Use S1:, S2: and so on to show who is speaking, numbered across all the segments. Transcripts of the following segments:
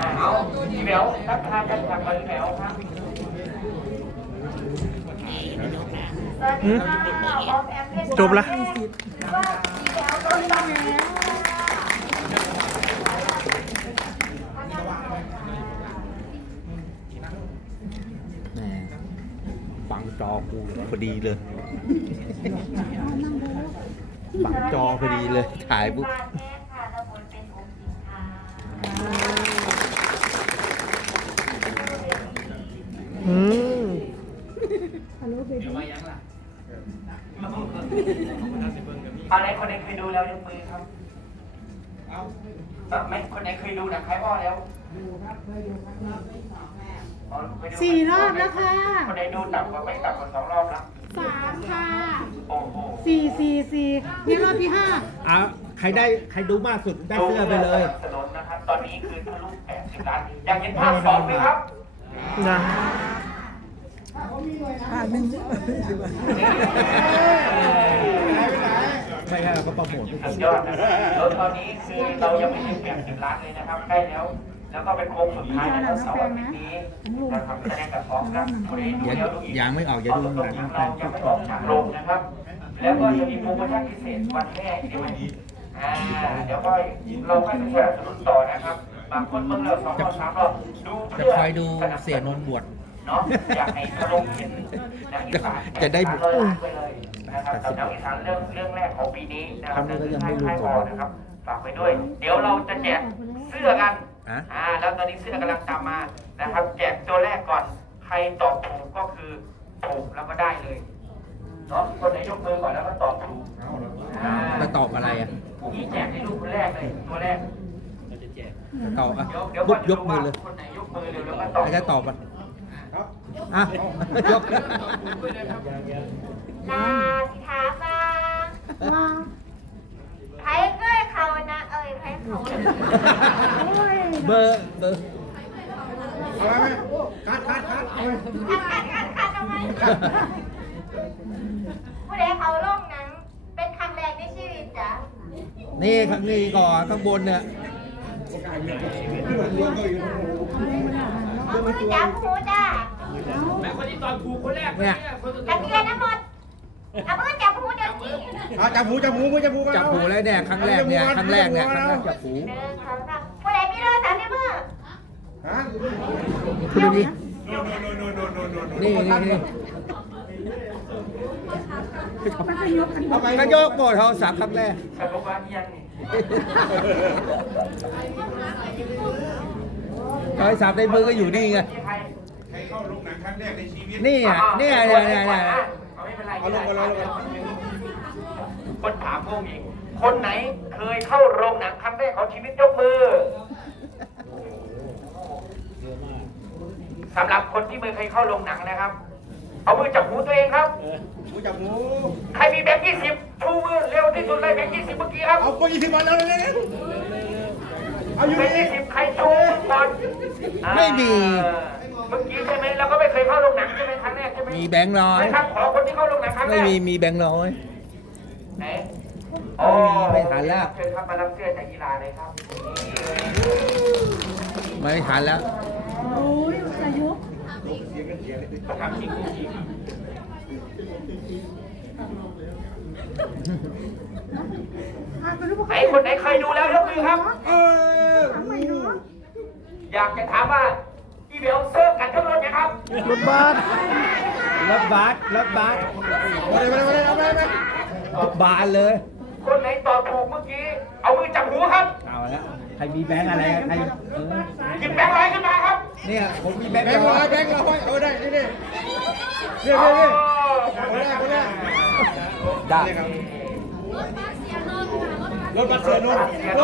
S1: เอาพี่แมวทักทายกันจากพี่แมวครับ
S2: จบละ
S3: บังจอกูพอดีเลยบังจอพอดีเลยถ่ายปุ๊บ
S1: อะไรคนไหนเคยดูแล้วยกมือครับไม่คนไหนเคยดูหนังคล้ายอ้อแล้วดูครับเคยดูครับ
S4: 4 รอบแล้วค่ะ
S1: คนไหนดูต่ำกว่าไม่ต่ำกว่า2 รอบแล้ว
S4: 3 ค่ะ
S1: โอ้โห
S4: 4นี่รอบที่5
S3: ใครดูมากสุดได้เสื้อไปเลย
S1: สนุนนะครับตอนนี้คือทะลุ80 ล้านอยากเห็นภาค2ไหมครับ
S2: นะ
S3: ไม่ใช่เราก็โปรโมททุกคน
S1: ยอดนะครับแล้วตอนนี้คือเรายังไม่ถึง80 ล้านเลยนะครับใกล้แล้วแล้วก็เป็นโค้งสุดท้ายนะครับเสาร์อาทิตย์นี้นะครับแสดงกับพร้อมกัน
S3: ยังไม่ออกอย่าดูหลัง
S1: เรายังไม่ออกจากโรงนะครับแล้วก็จะมีโปรโมชั่นพิเศษวันแรกด้วยเดี๋ยวก็เราค่อยไปสนับสนุนต่อนะครับบางคนเมื่อเรา2 รอบ 3 รอบดู
S3: จะคอยดูเสียนนท์บวช
S1: เนาะอยากให้ลงเป็นหนังอีสาน
S3: จะได้บุญ
S1: ไปเลยนะครับกับหนังอีสานเรื่องแรกของปีนี้นะครับเรื่องค่ายพอนะครับฝากไปด้วย เดี๋ยวเราจะแจกเสื้อกันแล้วตอนนี้เสื้อกำลังตามมานะครับแจกตัวแรกก่อนใครตอบถูกก็คือถูกแล้วก็ได้เลยเนาะคนไหนยกมือก่อนแล้วก็ตอบถูก
S3: จะตอบอะไร
S1: นี่แจกให้ลูกคนแรกเลยตัวแรก
S3: จะตอบยกมือเลย
S1: คนไหนยกมือเลยแล้วก็ตอบ
S3: ใครจะตอบยก
S5: นาสิท้าฟ้าใครเก้ยเขานะใครเขา
S3: เบอร์
S5: คัดทำไมผู้ใดเขาล่องหนังเป็นครั้งแรกในชีวิตจ้ะ
S3: นี่ข้างนี้ก่อนข้างบนเนี่ย
S5: เอามือจับหูจ้ะ
S1: แม่คนที่ตอบถูกคนแรก
S3: เนี่ย
S5: นักเรียนทั้งหมดเอามือจับหูจับหู
S3: จับหูแล้วเนี่ยครั้งแรกเนี่ยจับหู
S5: 1 2 3ผู้ใดมีเรื่องสามในมือ
S3: ดูดินี่ก็โยกหมดเขา3 ครั้งแรกเขาให้3ในมือก็อยู่นี่ไง
S1: ใครเข้าโรงหนังครั้งแรกในชีวิต
S3: นี่
S1: เอาลงมาคนถามพวกนี้คนไหนเคยเข้าโรงหนังครั้งแรกของชีวิตยกมือสำหรับคนที่ไม่เคยเข้าโรงหนังนะครับเอามือจับหูตัวเองครับ
S3: มือจับหู
S1: ใครมีแบงค์20ชูมือเร็วที่สุดเลยแบงค์20เมื่อกี้ครับ
S3: เอา20มาแล้ว
S1: เอาอยู่แบงค์20ใครชูก่อน
S3: ไม่มี
S1: เมื่อกี้ใช่ไหมเราก็ไม่เคยเข้าโรงหนังใช่ไหมครั้งแรกใช่ไหม
S3: มีแบงค์ร้อย
S1: ไม่ครับขอคนที่เข้าโรงหนังครั้งแรก
S3: ไม่มีแบงค์ร้อย
S1: ไหน
S3: ไม่ทันแล้ว
S1: เชิญครับมารับเสื้อจากกีฬาเลยครับ
S3: ไม่ทันแล้ว
S4: โอ้ยอายุ
S1: ทำจริงไอ้คนไหนเคยดูแล้วยกมือครับอยากจะถามว่าพี่เบลเซิร์ฟกันทั้งรถนะครับ
S2: รถบัส
S3: บานเลย
S1: คนไหนตอบถูกเมื่อกี้เอามือจับหูครับ
S3: เอาแล้วใครมีแบงค์อะไรใคร
S1: หยิบแบงค์ร้อยขึ้นมาครับ
S3: เนี่ยผมมีแบงค์ร้อย
S1: ได้นี่
S3: ได้ครับ
S1: รถบัสเสียนุ่น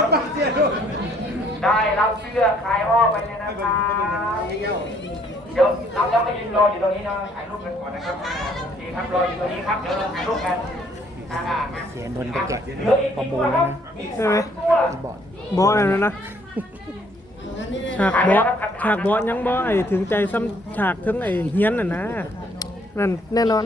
S1: ได้รับเสื้อคลายอ้อไปเลยนะครับเดี๋ยวเราไปยืนรออยู่ตรงนี้นะถ่ายรูปกันก่อนนะครับโอเคครับรออยู่ตรงนี้ครับเดี๋ยวเราถ่ายรูปกัน
S3: เสียนนท์จะประมูลแล้วนะ
S2: ใช่ไหมบออะไรนะฉากบอยังบอไอถึงใจซ้ำฉากถึงไอเฮี้ยนน่ะนะนั่นแน่นอน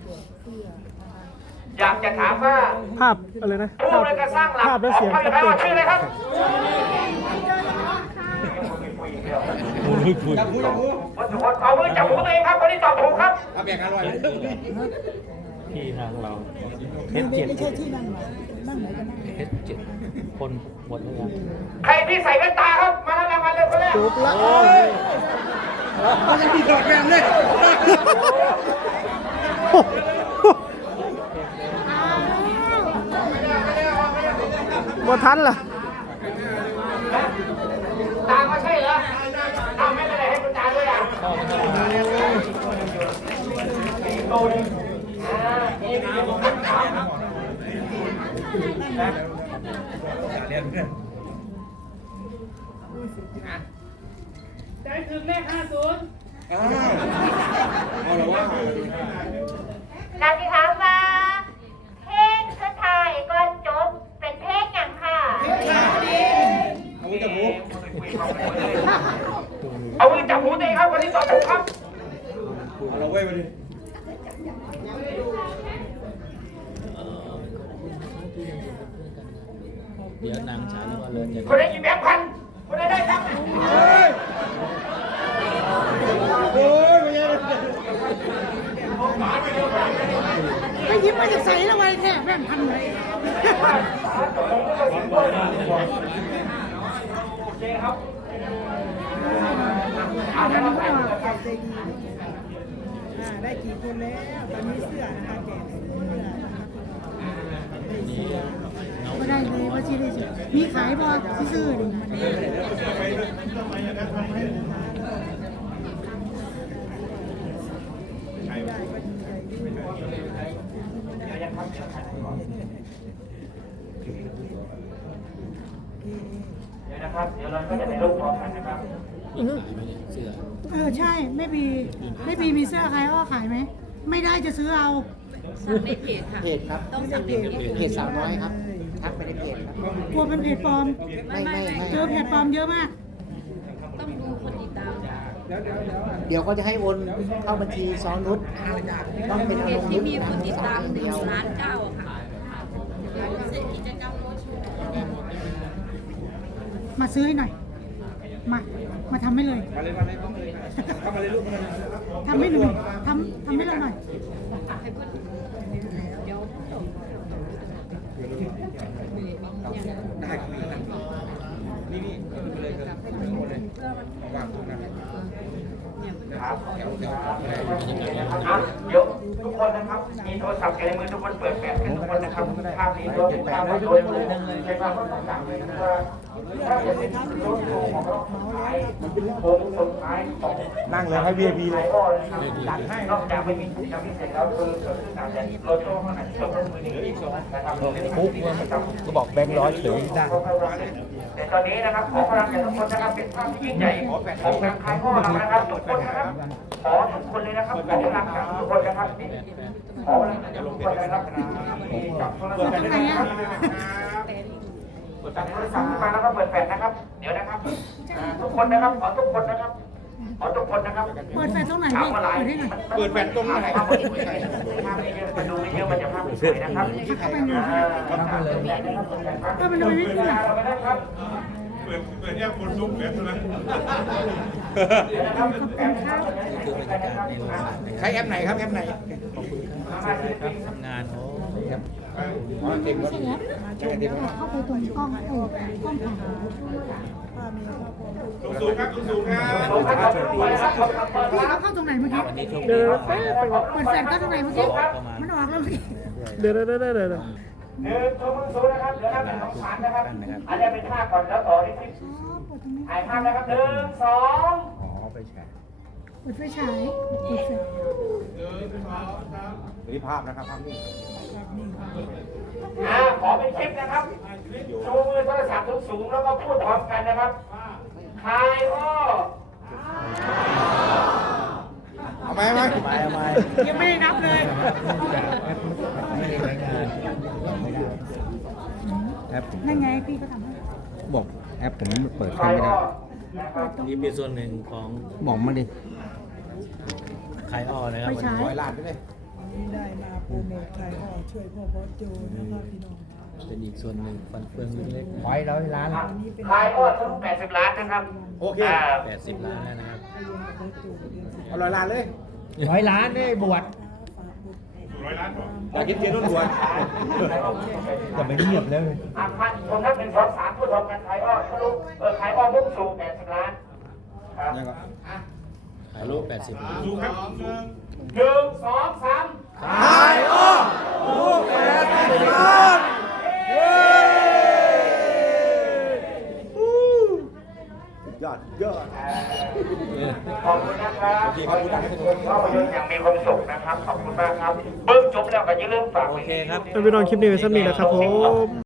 S1: อยากจะถามว่า
S2: ภาพอะไรนะ
S1: ผู้บริการสร้างหลัก
S2: ภาพและเสียงชัดเจน
S1: ชื่ออะไรครับ
S3: จับหูจับหู
S1: ทุกคนเอามือจับหูตัวเองครับคนที่ตอบถูกครับ
S3: เอาแบ่งอร่อย
S6: ที่ทางเราเพชรเจ็ดเพชรเจ็ดคนหมดเลยครับ
S1: ใครที่ใส่แว่นตาครับมาแล้วรางวัลเลยคนแรก
S2: จบละ
S3: มันจะมีดอกแบ่งเลย
S2: บ่ทันล่ะ
S1: ตาก็ใช่เหรอเอาไม่เป็นไรให้คุณตาด้วยอ่ะโตเลย
S4: ได้ถึงเลข50
S3: เอาละว่า
S5: นาทีถามว่าเพลงสุดท้ายก่อนจบเป็นเพลงอย่างค่ะ
S3: เอามือจับหู
S1: เอามือจับหูตัวเองครับคนที่ตอบถูกครับ
S3: เอาละเว้ยมาดิ
S6: เดี๋ยวนางฉายแล้วก็เลินจะ
S1: คนได้ยินแบงค์พันคนได้ได้ครับ
S3: โอ้ยไม่ใช่
S4: ไปยิ้มมาจากใส่ละไว้แท้แบ่งพันเลย
S1: โอเคครับ
S4: อันนั้นก็ใจดีได้กี่คนแล้วตอนนี้เสื้อนะคะแจกเสื้อก็ได้เลยว่าชื่อได้ชื่อมีขายบอซื้อๆดิ
S1: เดี๋ยวนะครับ เดี๋ยวเราก็จะในรูปพร้อมกันนะครับ
S6: เสื้อ
S4: ใช่ไม่ปีมีเสื้อใครก็ขายไหมไม่ได้จะซื้อเอา
S7: สั่งในเพจค่ะ
S8: เพจครับ
S7: ต้องสั่งในเพจ
S8: เพจสาวน้อยครับ ทักไปในเพจครับ
S4: กลัวเป็นเพจปลอม
S7: ไม่ไม่ไม่
S4: เจอเพจปลอมเยอะมาก
S7: ต้องดูคนติดตาม
S8: เดี๋ยวก็จะให้โอนเข้าบัญชีซ้อนนุชต้องเป็น
S7: เพ
S8: อาร
S7: จ
S8: มณ์
S7: ที่
S8: นุช
S7: มีคนติดตาม
S8: เดียว
S7: 1.9 ล้านอะค่ะเสร็จกิจกรรมโรชู
S4: มาซื้อให้หน่อย มาทำให้เลย
S3: มาเลยเข้ามาเลยลูกมาเลย
S4: ทำให้หนูทำให้เราหน่อย
S7: ให้เพื่อนเดี๋ยวจบ
S3: ได้ครับนี่ไปเลยครับเลยวางตรงนั้น
S1: ครับ
S3: แถว
S1: เดี๋ยวทุกคนนะครับ มีโทรศัพท์ในมือทุกคนเปิดแฟลชกันทุกคนนะครับภาพนี้รวมถึงภาพโดยมือใช้ภาพต่างๆเลยนะครับถ้าจะเป็นรถโชว์ของเราสุดท้ายโค้งสุดท้ายของ
S3: นั่งเลยให้ VIP เลย
S1: จัดให้นอกจากไม่มีกิจกรรมพิเศษแล้วคือเกิดขึ้นอาจจะรถโชว์ขนาดรถมือหนึ่งนะครับ
S3: ปุ๊บก็บอกแบงค์ร้อยเฉยได้
S1: แต่ตอนนี้นะครับขอพลังจากทุกคนนะครับเป็นภาพที่ยิ่งใหญ่ของทางคายพ่อเรานะครับทุกคนนะครับขอทุกคนเลยนะครับขอพลังจากทุกคนนะครับขอพลังจากทุกคนนะครับจับโทรศัพท์นะครับจับโทรศัพท์ขึ้นมาแล้วก็เปิดแฟลชนะครับ เดี๋ยวนะครับทุกคนนะครับขอทุกคนนะครับขอทุกคนนะครับ
S4: เปิดแฟลชตรงไหนพี่เปิดให้หน่อย
S3: เปิดแฟลชตรงไหน
S1: ภาพไม่เยอะมันดูไม่เยอะมันจะภาพไม่สวยนะครับ
S4: เข้าไปหน่อยก็เป็นโดยวิธีไหน
S9: เปิดแยกคนลุกแบบนั้น
S6: คือบรรยากาศในโรงงาน
S3: ใช้แอปไหนครับแอปไหน
S6: ครับทำงานโอ้
S4: ไม่ใช่แอปเข้าไปตรงกล้องกล้องถ่าย
S9: สูงครับสูงครับ
S4: พี่เขาเข้าตรงไหนเมื่อกี้
S6: วันนี้โชค
S2: เดี๋
S6: ดี
S2: ยว
S6: มาก
S2: แป๊บไปก่อน
S4: เปิดแฟลชเข้าตรงไหนเมื่อกี้มันออกแล้วเมื่อกี้
S2: เดี๋ยว
S1: หนึ่งโชว์มือสูงนะครับเดี๋ยวนับหนึ่งสองสามนะครับอันนี้เป็นท่าก่อนแล้วต่อที่สิบ
S4: อ๋อเปิดตรงนี้
S1: ถ่ายภาพนะครับหนึ่งสอง
S3: อ๋อไปแชร์
S4: เปิดไฟฉายเปิดแฟลช
S3: นี่ภาพนะครับภาพนี้
S1: ขอเป็นคลิปนะครับชูมือโทรศัพท์สูงๆแล้วก็พูดพร้อมกันนะครับคายอ้อ
S3: เอาไหม
S4: ยังไม่ได้นับเลย
S3: แอปผม
S4: นั่นไงพี่ก็ทำให้
S3: บอกแอปผมเปิด
S1: คาย
S3: ไม่ได้
S1: อ้อ
S6: นี่เป็นส่วนหนึ่งของ
S3: บอกมาดิ
S6: ไคอ้อนะครับ
S4: ไฟ
S6: วัน
S4: ฉาย
S6: นี้
S3: ร้อยล้านไปเลย
S10: ได้มาโปรโมทขายของช่วยพ่อบอสโจนะครับพี่น้อง
S6: เป็นอีกส่วนหนึ่งฟันเฟืองเล็ก
S8: 100 ล้าน
S1: ขายออดทั้ง80 ล้านนะครับ
S3: โอเค
S6: ๆ80 ล้านแล้วนะครับ
S3: เอา100 ล้านเลย
S8: 100 ล้านเนี่ยบวช
S9: 100 ล้านก่อน
S3: อยากกินเกี๊ยวนุ่นด่วน
S8: แต่ไม่เงียบแล้วเลย
S1: พันผมถ้าเป็น2-3ผู้ทำกันขายออดทะลุขายออดมุ่งสู่80 ล้านครับ
S3: ยังก็
S6: ขายลูก80 ล้าน
S9: สูงครับ
S1: 1 2 3
S3: ขายอ้อลูก80 ล้านยอด
S1: ขอบคุณนะครับ
S3: โอเคครับ
S1: ภาพยนตร์อย่างมีความสุขนะครับ ขอบคุณมากครับ เบิ้งจบแล้วก็อย่าลืมฝาก
S6: โอเคครับ
S2: เอาไปนอนคลิปนี้ไว้สักนิดนะครับผม